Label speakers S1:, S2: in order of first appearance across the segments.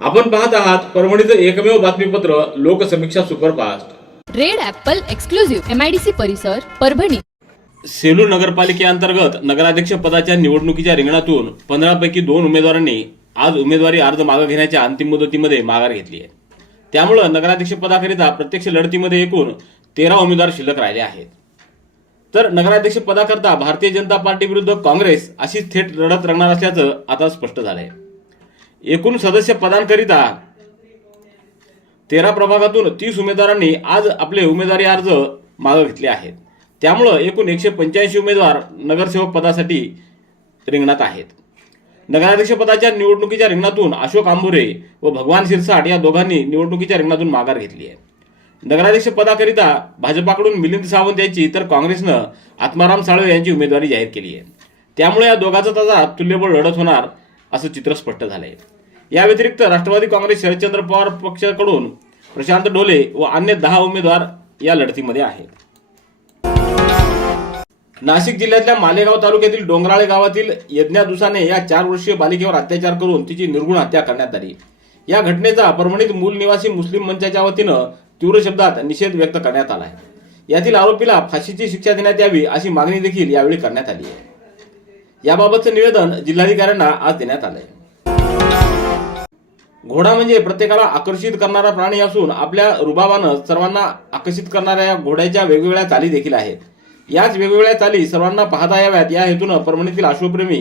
S1: आपण पाहत आहात परभणीचं एकमेव बातमीपत्र Lokasamiksha superfast.
S2: Red apple exclusive MIDC परिसर परभणी.
S1: सेलू नगरपालिकेअंतर्गत नगराध्यक्ष पदाच्या निवडणुकीच्या रिंगणातून पंधरा पैकी दोन उमेदवारांनी आज उमेदवारी अर्ज मागे घेण्याच्या अंतिम मुदतीमध्ये माघार घेतली आहे. त्यामुळं नगराध्यक्ष पदाकरिता प्रत्यक्ष लढतीमध्ये एकूण तेरा उमेदवार शिल्लक राहिले आहेत. तर नगराध्यक्ष पदाकरता भारतीय जनता पार्टी विरुद्ध काँग्रेस अशी थेट लढत रंगणार असल्याचं आता स्पष्ट झालंय. एकूण सदस्य पदांकरिता तेरा प्रभागातून तीस उमेदवारांनी आज आपले उमेदवारी अर्ज मागे घेतले आहेत. त्यामुळं एकूण एकशे पंच्याऐंशी उमेदवार नगरसेवक पदासाठी रिंगणात आहेत. नगराध्यक्षपदाच्या निवडणुकीच्या रिंगणातून अशोक आंबुरे व भगवान शिरसाट या दोघांनी निवडणुकीच्या रिंगणातून माघार घेतली आहे. नगराध्यक्ष पदाकरिता भाजपाकडून मिलिंद सावंत यांची तर काँग्रेसनं आत्माराम साळवे यांची उमेदवारी जाहीर केली आहे. त्यामुळे या दोघांचा तसा तुल्यबळ लढत होणार असं चित्र स्पष्ट झालं आहे या व्यतिरिक्त राष्ट्रवादी काँग्रेस शरदचंद्र पवार पक्षाकडून प्रशांत ढोले व अन्य दहा उमेदवार या लढतीमध्ये आहेत. नाशिक जिल्ह्यातल्या मालेगाव तालुक्यातील डोंगराळे गावातील यज्ञा दुसाने या चार वर्षीय बालिकेवर अत्याचार करून तिची निर्गुण हत्या करण्यात आली. या घटनेचा परभणीत मूल निवासी मुस्लिम मंचाच्या वतीनं तीव्र शब्दात निषेध व्यक्त करण्यात आला आहे. यातील आरोपीला फाशीची शिक्षा देण्यात यावी अशी मागणी देखील यावेळी करण्यात आली आहे. याबाबतचं निवेदन जिल्हाधिकाऱ्यांना आज देण्यात आलंय. घोडा म्हणजे प्रत्येकाला आकर्षित करणारा प्राणी असून आपल्या रुबाबानं सर्वांना आकर्षित करणाऱ्या या घोड्याच्या वेगवेगळ्या चाली देखील आहेत. याच वेगवेगळ्या चाली सर्वांना पाहता याव्यात. या हेतूनं परभणीतील अश्वप्रेमी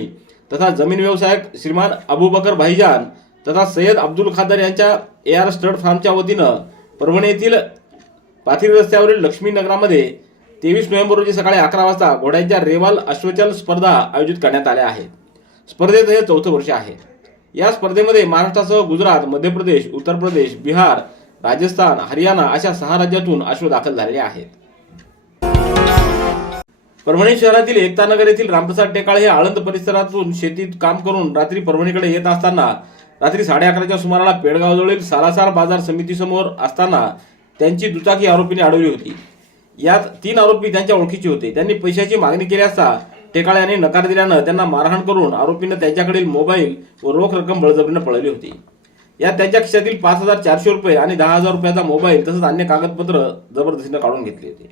S1: तथा जमीन व्यवसायक श्रीमान अबूबकर भाईजान तथा सय्यद अब्दुल खादर यांच्या ए आर स्टड फार्मच्या वतीनं परभणी येथील पाथरी रस्त्यावरील लक्ष्मी नगरामध्ये तेवीस नोव्हेंबर रोजी सकाळी अकरा वाजता घोड्यांच्या रेवाल अश्वचल स्पर्धा आयोजित करण्यात आल्या आहेत. स्पर्धेचं हे चौथं वर्ष आहे. या स्पर्धेमध्ये महाराष्ट्रासह गुजरात मध्य प्रदेश उत्तर प्रदेश बिहार राजस्थान हरियाणा अशा सहा राज्यातून अश्व दाखल झालेले आहेत. परभणी शहरातील एकतानगर येथील रामप्रसाद टेकाळे हे आळंद परिसरातून शेतीत काम करून रात्री परभणीकडे येत असताना रात्री साडे अकराच्या सुमाराला पेडगावजवळील सालासार बाजार समितीसमोर असताना त्यांची दुचाकी आरोपीने अडवली होती. यात तीन आरोपी त्यांच्या ओळखीचे होते. त्यांनी पैशाची मागणी केली असता टेकाळे यांनी नकार दिल्यानं त्यांना मारहाण करून आरोपीनं त्यांच्याकडील मोबाईल व रोख रक्कम बळजबरीनं पळवली होती. या त्याच्या खिशातील पाच हजार चारशे रुपये आणि दहा हजार रुपयाचा मोबाईल तसंच अन्य कागदपत्र जबरदस्तीनं काढून घेतली होती.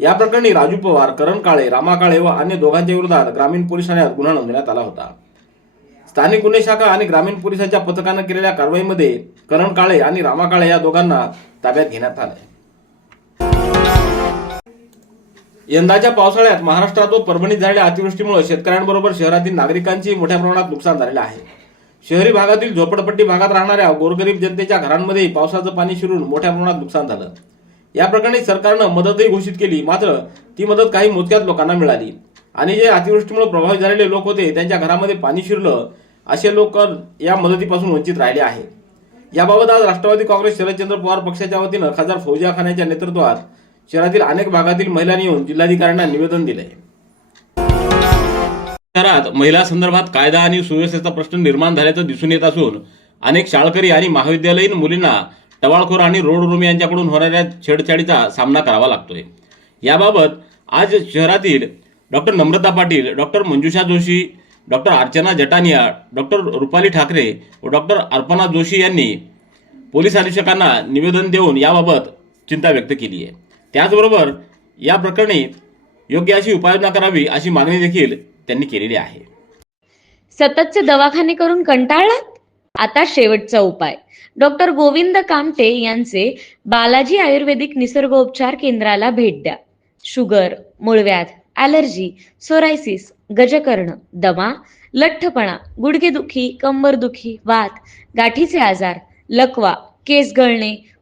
S1: या प्रकरणी राजू पवार करण काळे रामा काळे व अन्य दोघांच्या विरोधात ग्रामीण पोलीस ठाण्यात गुन्हा नोंदवण्यात आला होता. स्थानिक गुन्हे शाखा आणि ग्रामीण पोलिसांच्या पथकानं केलेल्या कारवाईमध्ये करण काळे आणि रामा काळे या दोघांना ताब्यात घेण्यात आले यंदाच्या पावसाळ्यात महाराष्ट्रात व परभणीत झालेल्या अतिवृष्टीमुळे शेतकऱ्यांबरोबर शहरातील नागरिकांची मोठ्या प्रमाणात नुकसान झालेलं आहे. शहरी भागातील झोपडपट्टी भागात राहणाऱ्या गोरगरीब जनतेच्या घरांमध्ये पावसाचं पाणी शिरून मोठ्या प्रमाणात नुकसान झालं. या प्रकरणी सरकारनं मदतही घोषित केली मात्र ती मदत काही मोजक्याच लोकांना मिळाली. आणि जे अतिवृष्टीमुळे प्रभावित झालेले लोक होते त्यांच्या घरामध्ये पाणी शिरलं असे लोक या मदतीपासून वंचित राहिले आहेत. याबाबत आज राष्ट्रवादी काँग्रेस शरदचंद्र पवार पक्षाच्या वतीनं खासदार फौजिया खान यांच्या नेतृत्वात शहरातील अनेक भागातील महिलांनी येऊन जिल्हाधिकाऱ्यांना निवेदन दिले शहरात महिला संदर्भात कायदा आणि सुव्यवस्थेचा प्रश्न निर्माण झाल्याचं दिसून येत असून अनेक शाळकरी आणि महाविद्यालयीन मुलींना टवाळखोर आणि रोड यांच्याकडून होणाऱ्या छेडछाडीचा सामना करावा लागतोय. याबाबत आज शहरातील doctor Namrata Patil doctor Manjusha Joshi doctor Archana Jatania doctor Rupali Thackeray व डॉक्टर अर्पणा जोशी यांनी पोलीस अधीक्षकांना निवेदन देऊन याबाबत चिंता व्यक्त केली आहे. त्याचबरोबर या प्रकरणी योग्य अशी उपाययोजना करावी अशी मागणी देखील त्यांनी केलेली आहे.
S3: सततचे दवाखाने करून कंटाळलात? आता शेवटचा उपाय. डॉक्टर गोविंद कामटे यांचे बालाजी आयुर्वेदिक निसर्गोपचार केंद्राला भेट द्या. शुगर मूळव्याध ॲलर्जी सोरायसिस गजकर्ण दमा लठ्ठपणा गुडघेदुखी कंबरदुखी वात गाठीचे आजार लकवा केस गळणे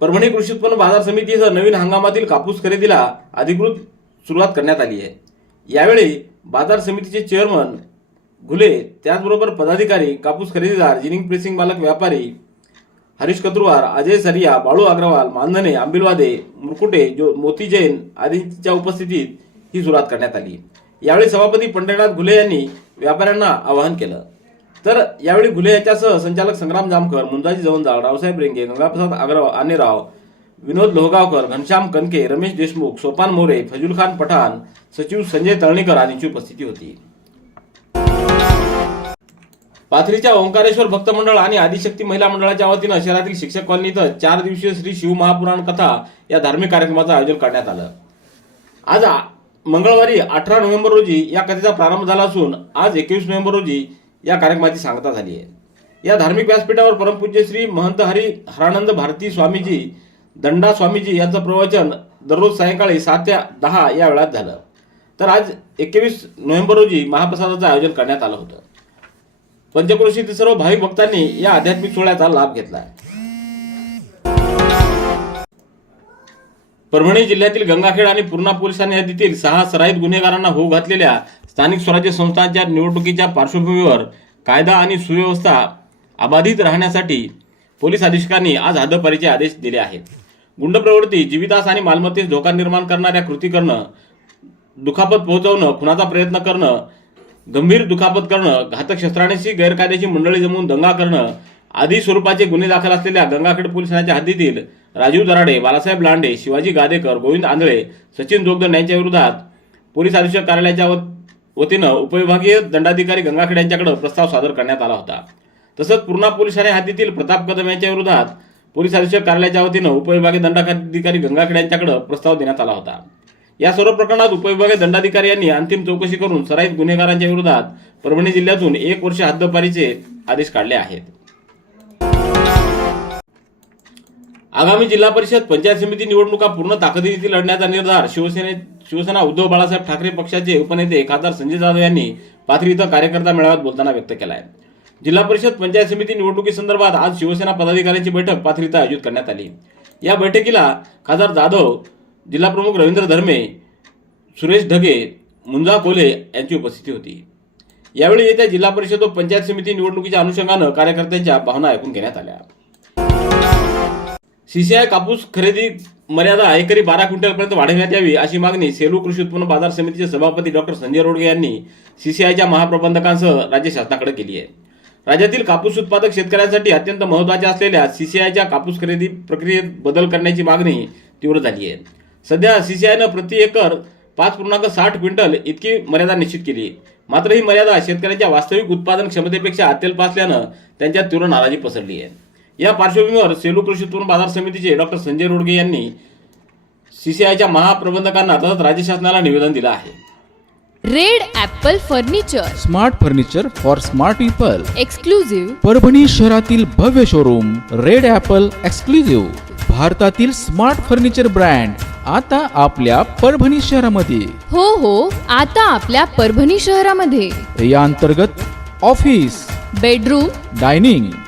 S1: Parbhani कृषी उत्पन्न बाजार समितीसह नवीन हंगामातील कापूस खरेदीला अधिकृत सुरुवात करण्यात आली आहे. यावेळी बाजार समितीचे चेअरमन घुले त्याचबरोबर पदाधिकारी कापूस खरेदीदार जिनिंग प्रेसिंग मालक व्यापारी हरीश कत्रुवार अजय सरिया बाळू अग्रवाल मानधने आंबिलवादे मुरकुटे जो मोती जैन आदींच्या उपस्थितीत ही सुरुवात करण्यात आली. यावेळी सभापती पंढरीनाथ घुले यांनी व्यापाऱ्यांना आवाहन केलं. तर यावेळी घुले याच्यासह संचालक संग्राम जामकर मुंजाजी जवंजाळ रावसाहेब रेंगे गंगाप्रसाद अग्रवाल राव विनोद लोहगावकर घनश्याम कनके रमेश देशमुख सोपान मोरे फजुल खान पठाण सचिव संजय तळणीकर आदींची उपस्थिती होती. पाथरीच्या ओंकारेश्वर भक्त मंडळ आणि आदिशक्ती महिला मंडळाच्या वतीनं शहरातील शिक्षक कॉलनी इथं चार दिवसीय श्री शिवमहापुराण कथा या धार्मिक कार्यक्रमाचं आयोजन करण्यात आलं. आज मंगळवारी अठरा नोव्हेंबर रोजी या कथेचा प्रारंभ झाला असून आज एकवीस नोव्हेंबर रोजी या कार्यक्रमाची सांगता झाली आहे. या धार्मिक व्यासपीठावर परमपूज्य श्री महंत हरी हरानंद भारती स्वामीजी दंडा स्वामीजी यांचं प्रवचन दररोज सायंकाळी सात ते दहा या वेळात झालं. तर आज एकवीस नोव्हेंबर रोजी महाप्रसादाचं आयोजन करण्यात आलं होतं. पंचक्रोशीतील सर्व भाविक भक्तांनी या आध्यात्मिक सोहळ्याचा लाभ घेतला परभणी जिल्ह्यातील गंगाखेड आणि पूर्णा पोलिसांनी हद्दीतील सहा सराईत गुन्हेगारांना होऊ घातलेल्या स्थानिक स्वराज्य संस्थांच्या निवडणुकीच्या पार्श्वभूमीवर कायदा आणि सुव्यवस्था अबाधित राहण्यासाठी पोलीस अधीक्षकांनी आज हद्दपारीचे आदेश दिले आहेत. गुंड प्रवृत्ती जीवितास आणि मालमत्तेस धोका निर्माण करणाऱ्या कृती करणं दुखापत पोहोचवणं खुनाचा प्रयत्न करणं गंभीर दुखापत करणं घातक शस्त्राण्याशी गैरकायदेशीर मंडळी जमवून दंगा करणं आदी स्वरूपाचे गुन्हे दाखल असलेल्या गंगाखेड पोलीस ठाण्याच्या हद्दीतील राजीव दराडे बालासाहेब लांडे शिवाजी गादेकर गोविंद आंधळे सचिन जोगदंड यांच्या विरोधात पोलीस अधीक्षक कार्यालयाच्या वतीनं उपविभागीय दंडाधिकारी गंगाखेड यांच्याकडे प्रस्ताव सादर करण्यात आला होता. तसंच पूर्णा पोलीस ठाणे हद्दीतील प्रताप कदम यांच्या विरोधात पोलीस अधीक्षक कार्यालयाच्या वतीनं उपविभागीय दंडाधिकारी गंगाखेड यांच्याकडे प्रस्ताव देण्यात आला होता. या सर्व प्रकरणात उपविभागीय दंडाधिकारी यांनी अंतिम चौकशी करून सराईत गुन्हेगारांच्या विरोधात परभणी जिल्ह्यातून एक वर्ष हद्दपारीचे आदेश काढले आहेत. आगामी जिल्हा परिषद पंचायत समिती निवडणुका पूर्ण ताकदीने लढण्याचा निर्धार शिवसेने शिवसेना उद्धव बाळासाहेब ठाकरे पक्षाचे उपनेते खासदार संजय जाधव यांनी पाथरी इथं कार्यकर्ता मेळाव्यात बोलताना व्यक्त केला आहे जिल्हा परिषद पंचायत समिती निवडणुकीसंदर्भात आज शिवसेना पदाधिकाऱ्यांची बैठक पाथरी इथं आयोजित करण्यात आली. या बैठकीला खासदार जाधव जिल्हा प्रमुख रवींद्र धर्मे सुरेश ढगे मुंजा कोले यांची उपस्थिती होती. यावेळी येत्या जिल्हा परिषद व पंचायत समिती निवडणुकीच्या अनुषंगानं कार्यकर्त्यांच्या भावना ऐकून घेण्यात आल्या. सीसीआय कापूस खरेदी मर्यादा एकरी बारा क्विंटलपर्यंत वाढवण्यात यावी अशी मागणी सेलू कृषी उत्पन्न बाजार समितीचे सभापती डॉक्टर संजय रोडगे यांनी सीसीआयच्या महाप्रबंधकांसह राज्य शासनाकडे केली आहे. राज्यातील कापूस उत्पादक शेतकऱ्यांसाठी अत्यंत महत्त्वाच्या असलेल्या सीसीआयच्या कापूस खरेदी प्रक्रियेत बदल करण्याची मागणी तीव्र झाली आहे. सध्या सीसीआयनं प्रति एकर पाच पूर्णांक साठ क्विंटल इतकी मर्यादा निश्चित केली मात्र ही मर्यादा शेतकऱ्यांच्या वास्तविक उत्पादन क्षमतेपेक्षा अत्यल्प असल्यानं त्यांच्यात तीव्र नाराजी पसरली आहे. या पार्श्वभूमीवर सेलू कृषी उत्पन्न बाजार समितीचे डॉक्टर संजय रोडगे यांनी सीसीआयच्या महाप्रबंधकांना तसंच राज्य शासनाला निवेदन दिलं आहे.
S2: Red apple furniture.
S4: Smart furniture for smart people.
S2: Exclusive
S4: Parbhani शहरातील भव्य शोरूम रेड ॲपल एक्सक्लुझिव्ह. भारतातील स्मार्ट फर्निचर ब्रँड आता आपल्या परभणी शहरामध्ये.
S2: हो हो आता आपल्या परभणी शहरामध्ये.
S4: या अंतर्गत office
S2: bedroom
S4: dining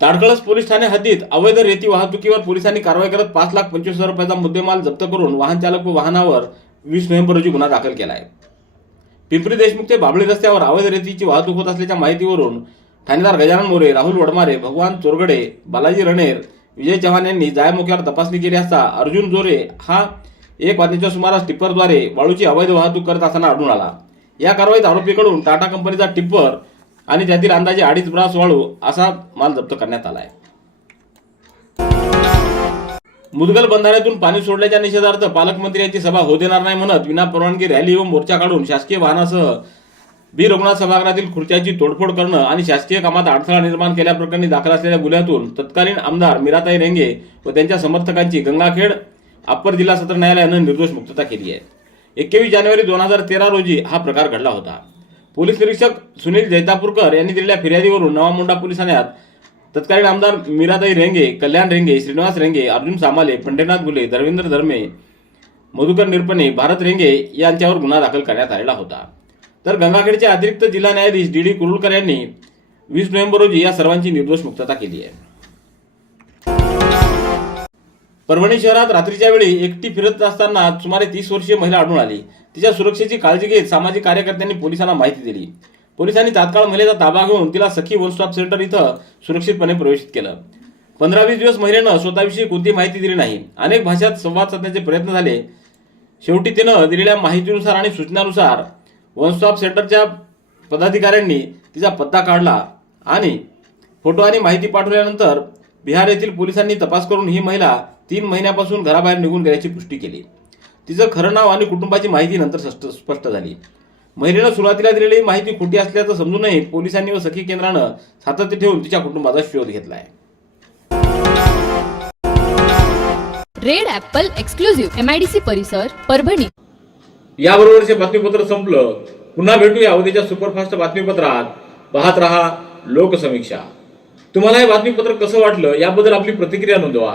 S1: Tadkalas police Thane हद्दीत अवैध रेती वाहतुकीवर पोलिसांनी कारवाई करत पाच लाख पंचवीस हजार रुपयाचा मुद्देमाल जप्त करून वाहन चालक व वाहनावर वीस नोव्हेंबर रोजी गुन्हा दाखल केला आहे पिंपरी देशमुख ते बाबळी रस्त्यावर अवैध रेतीची वाहतूक होत असल्याच्या माहितीवरून ठाणेदार गजानन मोरे राहुल वडमारे भगवान चोरगडे बालाजी रणेर विजय चव्हाण यांनी जायमुख्यावर तपासणी केली असता अर्जुन जोरे हा एक वाजण्याच्या सुमारास टिप्परद्वारे वाळूची अवैध वाहतूक करत असताना आढळून आला. या कारवाईत आरोपीकडून टाटा कंपनीचा टिप्पर आणि त्यातील अंदाजे अडीच ब्रास वाळू असा माल जप्त करण्यात आला आहे मुदगल बंधाऱ्यातून पाणी सोडल्याच्या निषेधार्थ पालकमंत्री यांची सभा होऊ देणार नाही म्हणत विनापरवानगी रॅली व मोर्चा काढून शासकीय वाहनासह बी रघुनाथ सभागृहातील खुर्च्याची तोडफोड करणं आणि शासकीय कामात अडथळा निर्माण केल्याप्रकरणी दाखल असलेल्या गुन्ह्यातून तत्कालीन आमदार मीराताई रेंगे व त्यांच्या समर्थकांची गंगाखेड अप्पर जिल्हा सत्र न्यायालयानं निर्दोष मुक्तता केली आहे. एकवीस जानेवारी दोन हजार तेरा रोजी हा प्रकार घडला होता. पोलीस निरीक्षक सुनील जैतापूरकर यांनी दिलेल्या फिर्यादीवरून नवा मुंडा पोलीस ठाण्यात. तत्कालीन आमदार मीराताई रेंगे कल्याण रेंगे श्रीनिवास रेंगे अर्जुन सामाले पंढरीनाथ गुले धर्मेंद्र धर्मे मधुकर निरपणे भारत रेंगे यांच्यावर गुन्हा दाखल करण्यात आलेला होता. तर गंगाखेडचे अतिरिक्त जिल्हा न्यायाधीश डी डी कुरुलकर यांनी वीस नोव्हेंबर रोजी या सर्वांची निर्दोष मुक्तता केली आहे. परभणी शहरात रात्रीच्या वेळी एकटी फिरत असताना सुमारे तीस वर्षीय महिला आढळून आली. तिच्या सुरक्षेची काळजी घेत सामाजिक कार्यकर्त्यांनी पोलिसांना माहिती दिली. पोलिसांनी तात्काळ महिलेचा ताबा घेऊन तिला सखी वन स्टॉप सेंटर इथं सुरक्षितपणे प्रवेशित केलं. पंधरा वीस दिवस महिलेनं स्वतःविषयी कोणती माहिती दिली नाही. अनेक भाषात संवाद साधण्याचे प्रयत्न झाले. शेवटी तिनं दिलेल्या माहितीनुसार आणि सूचनानुसार वन स्टॉप सेंटरच्या पदाधिकाऱ्यांनी तिचा पत्ता काढला आणि फोटो आणि माहिती पाठवल्यानंतर बिहार येथील पोलिसांनी तपास करून ही महिला तीन महिन्यापासून घराबाहेर निघून गेल्याची पुष्टी केली. तिचं खरं नाव आणि कुटुंबाची माहिती नंतर स्पष्ट झाली. महिलेनं सुरुवातीला दिलेली माहिती खोटी असल्याचं समजूनही पोलिसांनी व सखी केंद्रानं सातत्य ठेवून तिच्या कुटुंबाचा शोध घेतला आहे
S2: red apple exclusive M I D C परिसर परभणी.
S1: याबरोबरचे बातमीपत्र संपलं. पुन्हा भेटूया उद्याच्या सुपरफास्ट बातमीपत्रात. पाहत रहा लोकसमीक्षा. तुम्हाला हे बातमीपत्र कसं वाटलं याबद्दल आपली प्रतिक्रिया नोंदवा.